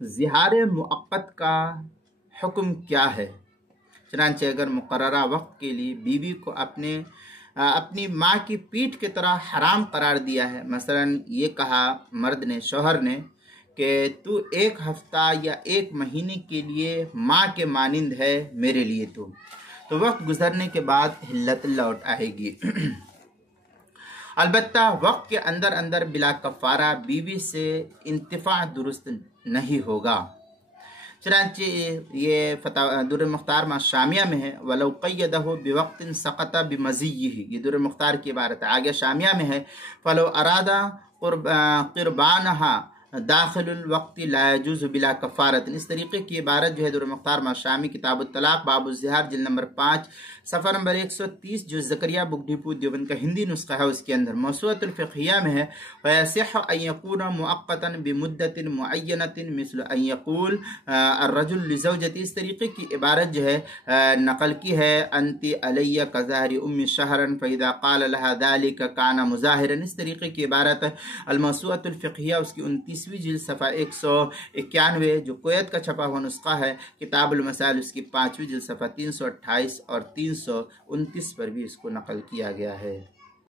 ज़िहार मुअक्कत का हुक्म क्या है। चनांचे अगर मुकर्ररा वक्त के लिए बीवी को अपनी माँ की पीठ की तरह हराम करार दिया है, मसलन ये कहा मर्द ने शौहर ने कि तू 1 हफ्ता या 1 महीने के लिए माँ के मानिंद है मेरे लिए, तो वक्त गुजरने के बाद हिल्लत लौट आएगी। अलबत्ता वक्त के अंदर अंदर बिला कफ़ारा बीवी से इंतिफा दुरुस्त नहीं होगा। चनांचे ये दुर मुख्तार मा शामिया में है, वलौ क़य्यदहु बिवक्तिन सक़ता बिमज़िय्यिही, ये दुर मुख्तार की इबारत है। आगे शामिया में है, फ़लौ अरादा क़ुरबानहा दाखिलुल वक्ति ला यजूज़ु बिला कफ़ारत। इस तरीके की इबारत जो है दुर मुख्तार मा शामी किताबुत तलाक़ बाबुज़ ज़िहार जिल्द नंबर 5 सफ़र नंबर 130 जो ज़करिया बुक डिपो देवबंद का हिंदी नुस्खा है उसके अंदर मौसूअतुल फ़िक़हिया में है, वयसिह अन यकून मुअक्कतन बिमुद्दतिन मुअय्यनतिन मिस्ल अन यक़ूल अर्रजुल लिज़ौजती। इस तरीके की इबारत जो है नकल की है, अंति अलैया कज़ाहरी उम्मी शहरन फ़इज़ा क़ाल लहा ज़ालिका काना मुज़ाहिरन। इस तरीके की इबारत अल-मौसूअतुल फ़िक़हिया उसकी 29वीं जिल्द सफ़ा 191 जो कुवैत का छपा हुआ नुस्खा है, किताबुल मसाइल उसकी 5वीं जिल्द सफ़ा 328 और 329 पर भी इसको नकल किया गया है।